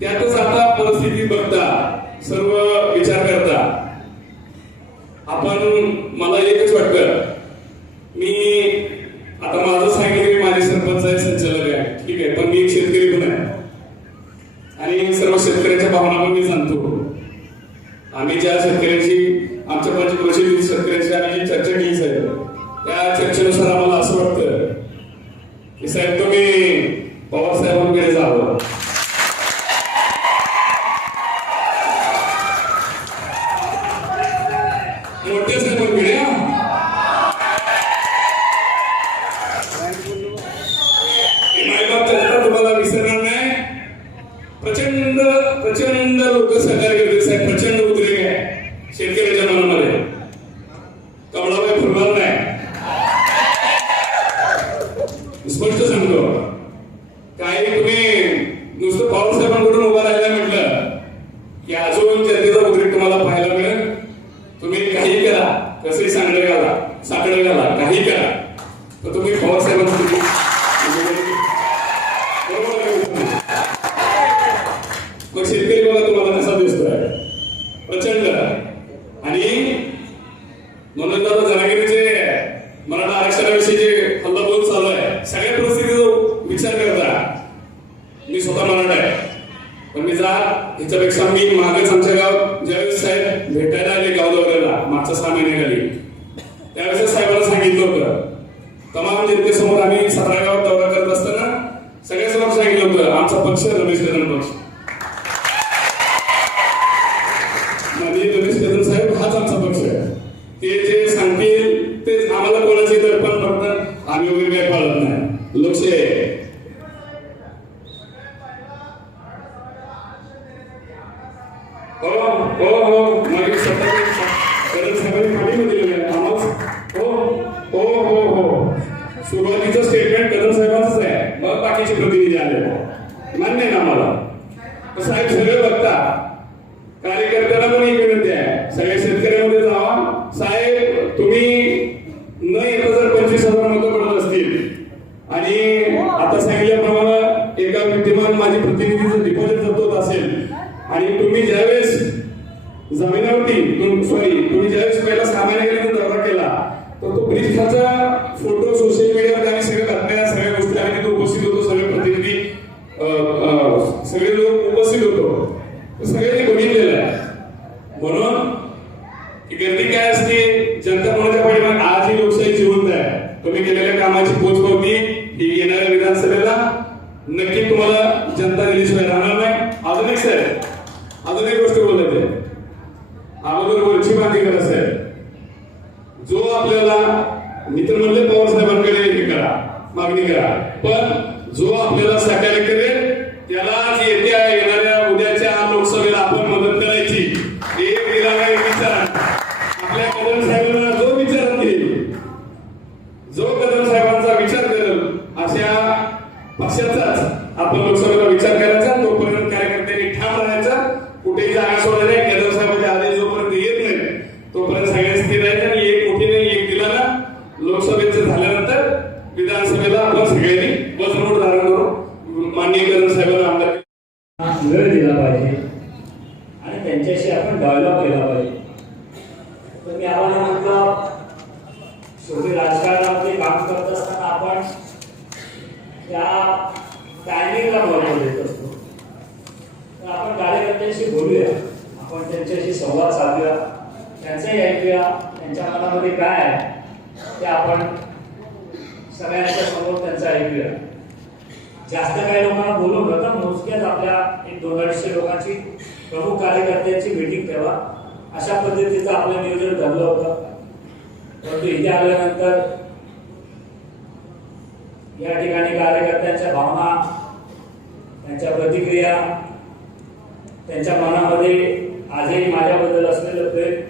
त्यातच आता परिस्थिती बघता सर्व विचार करता. आपण मला एकच वाटतं. मी आता माझं सांगितलं की माझे सरपंच आहे संचालक आहे. ठीक आहे पण मी एक शेतकरी पण आहे. आणि सर्व शेतकऱ्याच्या भावना पण मी सांगतो. आम्ही ज्या शेतकऱ्यांची आमच्या पंचक्रोशी शेतकऱ्यांची आम्ही जी चर्चा केली साहेब त्या चर्चेनुसार आम्हाला असं वाटतं. की साहेब तुम्ही पवार साहेबांकडे जावं मोठे साहेबांकडे हा. हे मायबाप जनता तुम्हाला विसरणार नाही प्रचंड प्रचंड लोक सहकार्य करते साहेब प्रचंड उद्रेक आहे. शेतकऱ्याच्या मनामध्ये. कमळाबाई फुलवार नाही. स्पष्ट सांगतो. काही तुम्ही नुसतं पवार साहेबांकडून उभा राहिला म्हटलं की अजून जनतेचा उद्रेक तुम्हाला पाहायला मिळेल. तुम्ही काही करा. कसंही सांगडं घाला. साकडं घाला. काही करा. तर तुम्ही पवार साहेबांसाठी बरोबर आहे का? मग शेतकरी बघा तुम्हाला कसा दिसतोय प्रचंड आणि म्हणून दादा जनागिरीचे मराठा आरक्षणाविषयी जे हल्लाबोल चालू आहे सगळ्या परिस्थितीचा विचार करता मी स्वतः मराठा आहे. पण मी जा याच्यापेक्षा मी मागेच आमच्या गावात ज्यावेळेस साहेब भेटायला आले गाव दौऱ्याला मागच्या सहा महिन्याखाली त्यावेळेस साहेबांना सांगितलं होतं. तमाम जनतेसमोर आम्ही सतरा गावात दौरा करत असताना सगळ्यासमोर सांगितलं होतं आमचा पक्ष रमेश कदम पक्ष म्हणजे रमेश कदम साहेब हाच आमचा पक्ष आहे ते जे सांगतील ते आम्हाला कोणाचे दर्पण फक्त आम्ही वगैरे काही पाळत नाही लोकशाही आहे हो हो हो माझी स्वतःची कदम साहेबांनी पाठीमध्ये दिलेलं आहे आम्हाला हो हो हो हो सुरुवातीचं स्टेटमेंट कदम साहेबांचंच आहे मग बाकीचे प्रतिनिधी आले मान्य आहे ना आम्हाला साहेब सगळे बघता कार्यकर्त्यांना पण एक विनंती आहे सगळ्या शेतकऱ्यांमध्ये जावा साहेब तुम्ही न येता जर पंचवीस हजार मतं पडत असतील आणि आता सांगितल्याप्रमाणे एका विद्यमान माझी प्रतिनिधीचं डिपॉझिट जप्त होत असेल आणि तुम्ही ज्यावेळेस जमिनावरती सॉरी तुम्ही ज्यावेळेस पहिला सामान्य गेले दौरा केला तर तो ब्रिज खाचा फोटो सोशल मीडियावर आम्ही सगळ्या बातम्या सगळ्या गोष्टी आम्ही तिथे उपस्थित होतो सगळे प्रतिनिधी अं, अं, सगळे लोक उपस्थित होतो तर सगळ्यांनी बघितलेलं आहे म्हणून ही गर्दी काय असते जनता कोणाच्या पाठीमागे आज ही लोकशाही जिवंत आहे तुम्ही केलेल्या कामाची पोचपावती ही येणाऱ्या विधानसभेला नक्की तुम्हाला जनता दिल्याशिवाय राहणार नाही अजून एक साहेब अजून एक गोष्ट बोलत आहे अगोदर वरची मागणी करा साहेब जो आपल्याला मी तर म्हणले पवार साहेबांकडे हे करा मागणी करा पण जो आपल्याला सहकार्य करेल त्याला येत्या येणाऱ्या उद्याच्या लोकसभेला आपण मदत करायची एक दिला एक विचार आपल्या कदम साहेबांना जो विचार देईल जो कदम साहेबांचा विचार करेल अशा पक्षाचाच. आपण लोकसभेला विचार करायचा तोपर्यंत कार्यकर्त्यांनी ठाम राहायचा. कुठेही जागा सोडायला नाही कदम साहेबांचे आदेश जोपर्यंत येत नाही तोपर्यंत सगळे स्थिर राहायचे आणि एक मोठीने एक दिला ना लोकसभेचं झाल्यानंतर विधानसभेला आपण सगळ्यांनी बसनोट धारण करू माननीय कदम साहेबांना आमदार वेळ दिला पाहिजे. आणि त्यांच्याशी आपण डेव्हलप केला पाहिजे. तर मी आम्हाला म्हटलं शेवटी राजकारणामध्ये काम करत असताना आपण त्या टायमिंगला महत्त्व देत असतो तर आपण कार्यकर्त्यांशी बोलूया. आपण त्यांच्याशी संवाद साधूया. त्यांचंही ऐकूया. त्यांच्या मनामध्ये काय आहे ते आपण सगळ्यांच्या समोर त्यांचं ऐकूया. जास्त काही लोकांना बोलू नका मोजक्याच आपल्या एक दोन अडीचशे लोकांची प्रमुख कार्यकर्त्यांची मीटिंग ठेवा. अशा पद्धतीचं आपलं नियोजन ठरलं होतं. परंतु इथे आल्यानंतर या ठिकाणी कार्यकर्त्यांच्या भावना त्यांच्या प्रतिक्रिया त्यांच्या मनामध्ये आजही माझ्याबद्दल असलेलं प्रेम.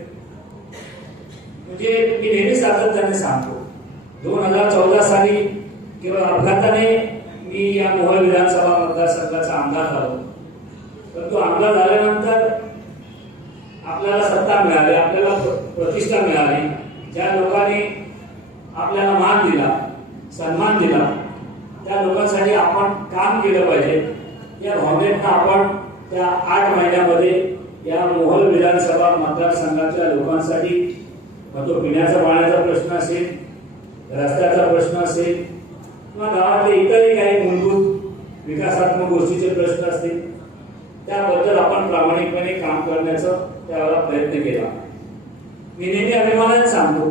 म्हणजे मी नेहमी सातत्याने सांगतो दोन हजार चौदा साली केवळ अपघाताने मी या मोहोळ विधानसभा मतदारसंघाचा आमदार झालो. परंतु आमदार झाल्यानंतर आपल्याला सत्ता मिळाली आपल्याला प्रतिष्ठा मिळाली. ज्या लोकांनी आपल्याला मान दिला सन्मान दिला त्या लोकांसाठी आपण काम केलं पाहिजे. या भावनेतनं आपण त्या आठ महिन्यामध्ये या मोहल विधानसभा मतदारसंघाच्या लोकांसाठी मग तो पिण्याचा पाण्याचा प्रश्न असेल रस्त्याचा प्रश्न असेल किंवा गावातले इतरही काही मूलभूत विकासात्मक गोष्टीचे प्रश्न असतील त्याबद्दल आपण प्रामाणिकपणे काम करण्याचा त्यावेळेला प्रयत्न केला. मी नेहमी अभिमानाने सांगतो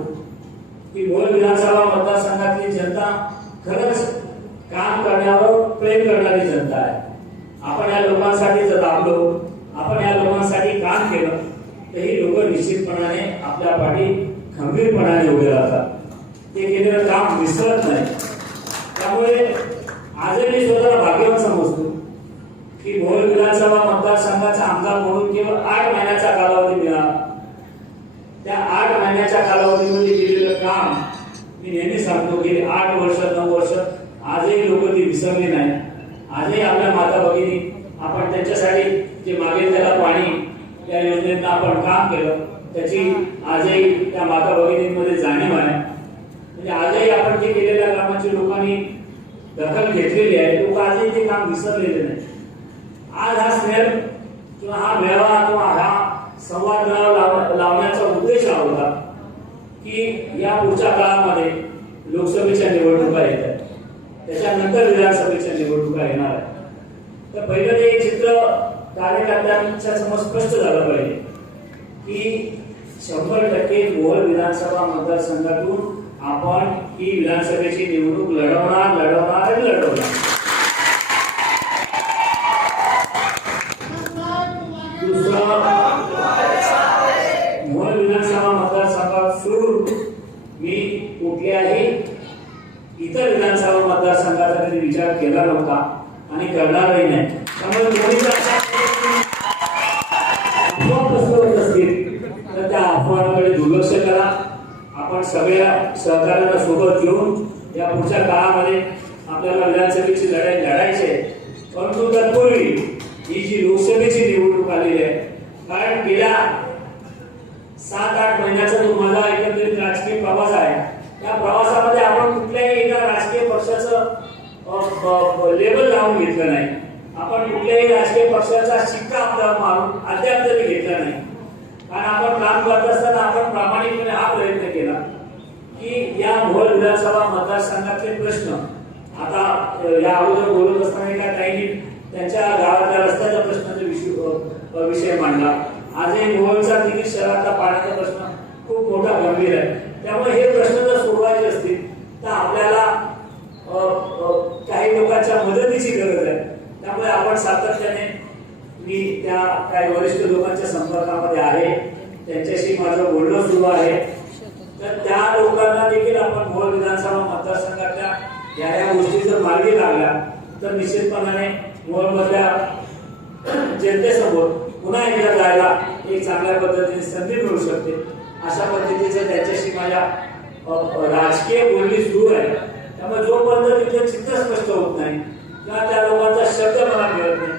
की मोहल विधानसभा मतदारसंघातली जनता खरंच काम करण्यावर प्रेम करणारी जनता आहे. आपण या लोकांसाठी जर दाबलो आपण या लोकांसाठी काम केलं तर ही लोक निश्चितपणाने आपल्या पाठी खंबीरपणाने उभे राहतात. ते केलेलं काम विसरत नाही. त्यामुळे आजही मी स्वतःला भाग्यवान समजतो की भोर विधानसभा मतदारसंघाचा आमदार म्हणून केवळ आठ महिन्याचा कालावधी मिळाला. त्या आठ महिन्याच्या कालावधीमध्ये केलेलं काम मी नेहमी सांगतो की आठ वर्ष नऊ वर्ष आजही लोक ती विसरली नाही आजही आपल्या माता भगिनी आपण त्यांच्यासाठी जे मागेल त्याला पाणी त्या योजनेत आपण काम केलं. त्याची आजही त्या माता भगिनींमध्ये जाणीव आहे. म्हणजे आजही आपण जे केलेल्या कामाची लोकांनी दखल घेतलेली आहे लोक आजही ते काम विसरलेले नाही आज हा स्नेह किंवा हा मेळावा किंवा हा संवाद मेळावा लाव- लावण्याचा उद्देश हा होता की या पुढच्या काळामध्ये लोकसभेच्या निवडणुका येत आहेत त्याच्यानंतर विधानसभेच्या निवडणुका येणार आहेत. तर पहिलं ते चित्र कार्यकर्त्यांच्या समोर स्पष्ट झालं पाहिजे की शंभर टक्के मोहोळ विधानसभा मतदारसंघातून आपण ही विधानसभेची निवडणूक लढवणार लढवणार आणि लढवणार दुसरं मोहोळ विधानसभा मतदारसंघात सोडून मी कुठल्याही इतर विधानसभा मतदारसंघाचा कधी विचार केला नव्हता करणारही नाही. त्यामुळे अफवा पसरवत असतील तर त्या अफवांकडे दुर्लक्ष करा. आपण सगळ्या सहकार्यांना सोबत घेऊन या पुढच्या काळामध्ये आपल्याला विधानसभेची लढाई लढायची आहे. परंतु तत्पूर्वी ही जी लोकसभेची निवडणूक आलेली आहे कारण गेल्या सात आठ महिन्याचा जो माझा एकंदरीत राजकीय प्रवास आहे त्या प्रवासामध्ये आपण कुठल्याही एका राजकीय पक्षाचं लेबल लावून घेतलं नाही. आपण कुठल्याही राजकीय पक्षाचा शिक्का आपल्याला मारून अद्याप तरी घेतला नाही. कारण आपण काम करत असताना आपण प्रामाणिकपणे हा प्रयत्न केला की या मोहोळ विधानसभा मतदारसंघातले प्रश्न आता या अगोदर बोलत असताना एका ताईंनी त्यांच्या गावातल्या रस्त्याचा प्रश्नाचा विषय विषय मांडला. आजही भोवळचा देखील शहरातला पाण्याचा प्रश्न खूप मोठा गंभीर आहे. त्यामुळे हे प्रश्न जर सोडवायचे असतील तर आपल्याला अ, अ, काही लोकांच्या मदतीची गरज आहे त्यामुळे आपण सातत्याने मी त्या काही वरिष्ठ लोकांच्या संपर्कामध्ये आहे. त्यांच्याशी माझं बोलणं सुरू आहे. तर त्या लोकांना देखील आपण भोर विधानसभा मतदारसंघातल्या या या गोष्टी जर मार्गी लागल्या तर निश्चितपणाने मोलमधल्या जनतेसमोर पुन्हा एकदा जायला एक चांगल्या पद्धतीने संधी मिळू शकते. अशा पद्धतीचं त्याच्याशी माझ्या राजकीय बोलणी सुरू आहे. त्यामुळे जोपर्यंत तिथलं चित्र स्पष्ट होत नाही किंवा त्या लोकांचा शब्द मला मिळत नाही.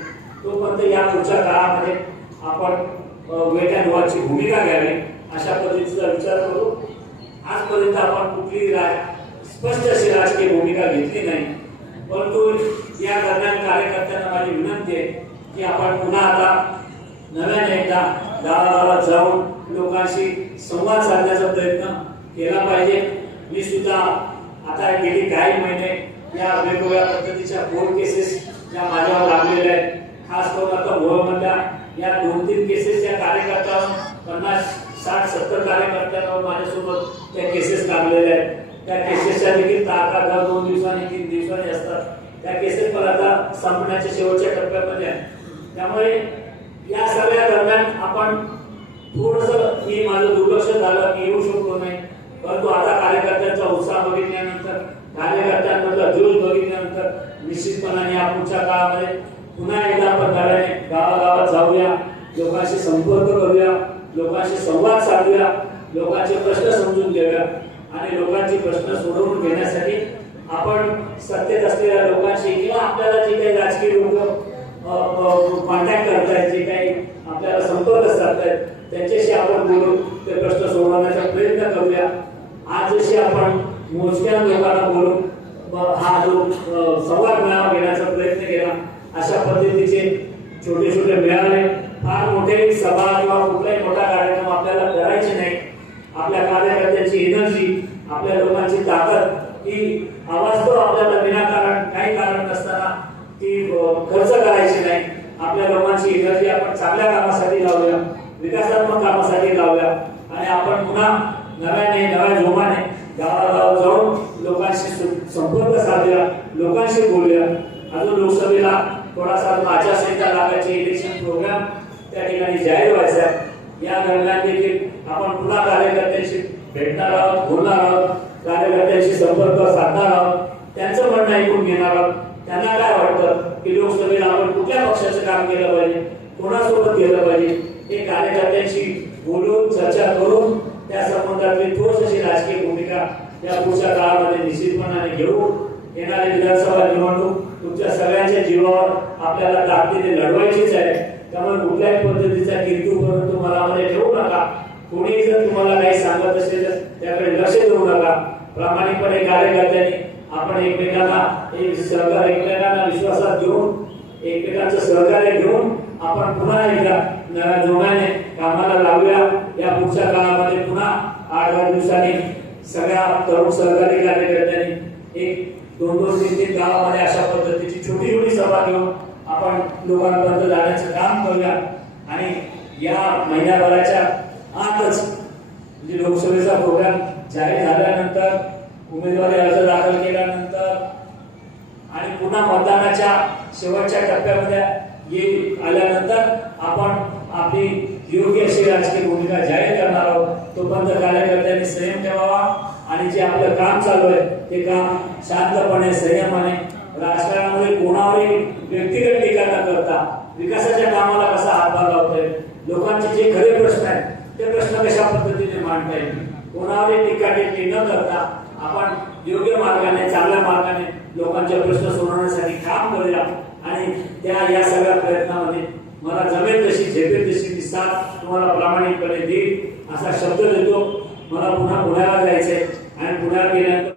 तोपर्यंत या पुढच्या काळामध्ये आपण वेट अँड वॉचची भूमिका घ्यावी अशा पद्धतीचा विचार करू. आजपर्यंत आपण कुठलीही राज स्पष्ट अशी राजकीय भूमिका घेतली नाही. परंतु या दरम्यान कार्यकर्त्यांना माझी विनंती आहे की आपण पुन्हा आता नव्याने एकदा गावागावात जाऊन लोकांशी संवाद साधण्याचा प्रयत्न केला पाहिजे. मी सुद्धा आता गेली काही महिने या वेगवेगळ्या पद्धतीच्या कोर्ट केसेस या माझ्यावर लागलेल्या आहेत. खास करून आता मोहमधल्या या दोन तीन केसेस या कार्यकर्त्यांवर पन्नास साठ सत्तर कार्यकर्त्यांवर माझ्यासोबत त्या केसेस लागलेल्या आहेत. त्या केसेसच्या देखील तारखा दर दोन दिवसांनी तीन दिवसांनी असतात. त्या केसेस पण आता संपण्याच्या शेवटच्या टप्प्यामध्ये आहे त्यामुळे या सगळ्या दरम्यान आपण थोडस मी माझं दुर्लक्ष झालं की येऊ शकलो नाही. परंतु आता कार्यकर्त्यांचा उत्साह बघितल्यानंतर घेऊन बघितल्यानंतर निश्चितपणाने या पुढच्या काळामध्ये पुन्हा एकदा आपण नव्याने गावागावात जाऊया. लोकांशी संपर्क करूया. लोकांशी संवाद साधूया. लोकांचे प्रश्न समजून घेऊया. आणि लोकांचे प्रश्न सोडवून घेण्यासाठी आपण सत्तेत असलेल्या लोकांशी किंवा आपल्याला जे काही राजकीय लोक कॉन्टॅक्ट करतायत जे काही आपल्याला संपर्क साधतायत त्यांच्याशी आपण बोलून ते प्रश्न सोडवण्याचा प्रयत्न करूया. आज जशी आपण मोजक्या लोकांना बोलून हा जो संवाद मेळावा घेण्याचा प्रयत्न केला अशा पद्धतीचे छोटे छोटे मिळाले फार मोठे सभा किंवा कुठलाही मोठा कार्यक्रम आपल्याला करायचे नाही. आपल्या कार्यकर्त्यांची एनर्जी आपल्या लोकांची ताकद ही आवाज तो आपल्याला विनाकारण काही कारण नसताना ती खर्च करायची नाही. आपल्या लोकांची एनर्जी आपण चांगल्या कामासाठी लावूया विकासात्मक कामासाठी लावूया. आणि आपण पुन्हा नव्याने नव्या जोमाने गावागाव जाऊन लोकांशी संपर्क साधला लोकांशी बोलूया. अजून लोकसभेला थोडासा माझ्या आचारसंहिता लागायचे इलेक्शन प्रोग्राम त्या ठिकाणी जाहीर व्हायचा. या दरम्यान देखील आपण पुन्हा कार्यकर्त्यांशी भेटणार आहोत बोलणार आहोत कार्यकर्त्यांशी संपर्क साधणार आहोत. त्यांचं म्हणणं ऐकून घेणार आहोत. त्यांना काय वाटतं की लोकसभेला आपण कुठल्या पक्षाचं काम केलं पाहिजे? कोणासोबत केलं पाहिजे? हे कार्यकर्त्यांशी बोलून चर्चा करून त्या संबंधात मी ठोस अशी राजकीय भूमिका या पुढच्या काळामध्ये निश्चितपणाने घेऊ. येणारी विधानसभा निवडणूक तुमच्या सगळ्यांच्या जीवावर आपल्याला ताकदीने लढवायचीच आहे. त्यामुळे कुठल्याही पद्धतीचा किरकू करून तुम्हाला मध्ये ठेवू नका. कोणी जर तुम्हाला काही सांगत असेल तर त्याकडे लक्ष देऊ नका. प्रामाणिकपणे कार्यकर्त्यांनी आपण एकमेकांना एक सहकार एकमेकांना विश्वासात घेऊन एकमेकांचं सहकार्य घेऊन आपण पुन्हा एकदा नव्या जोमाने कामाला लावूया या पुढच्या काळामध्ये दिवसांनी सगळ्या तरुण सहकारी कार्यकर्त्यांनी एक दोन दोन तीन तीन गावामध्ये अशा पद्धतीची छोटी छोटी सभा घेऊन आपण लोकांपर्यंत जाण्याचं काम करूया. आणि या महिन्याभराच्या आतच म्हणजे लोकसभेचा प्रोग्राम जाहीर झाल्यानंतर उमेदवारी अर्ज दाखल केल्यानंतर आणि पुन्हा मतदानाच्या शेवटच्या टप्प्यामध्ये ये आल्यानंतर आपण आपली योग्य अशी राजकीय भूमिका जाहीर करणार आहोत. तोपर्यंत कार्यकर्त्यांनी संयम ठेवावा आणि जे आपलं काम चालू आहे ते काम शांतपणे संयमाने राजकारणामध्ये कोणावरही व्यक्तिगत टीका न करता विकासाच्या कामाला कसा हातभार लावतोय? लोकांचे जे खरे प्रश्न आहेत ते प्रश्न कशा पद्धतीने मांडता येईल? कोणावरही टीका टिप्पणी न करता आपण योग्य मार्गाने चांगल्या मार्गाने लोकांचे प्रश्न सोडवण्यासाठी काम करूया आणि त्या या सगळ्या प्रयत्नामध्ये मला जमेल तशी झेपेल तशी मी साथ तुम्हाला प्रामाणिकपणे देईल. असा शब्द देतो. मला पुन्हा पुण्याला जायचंय. आणि पुण्याला गेल्यानंतर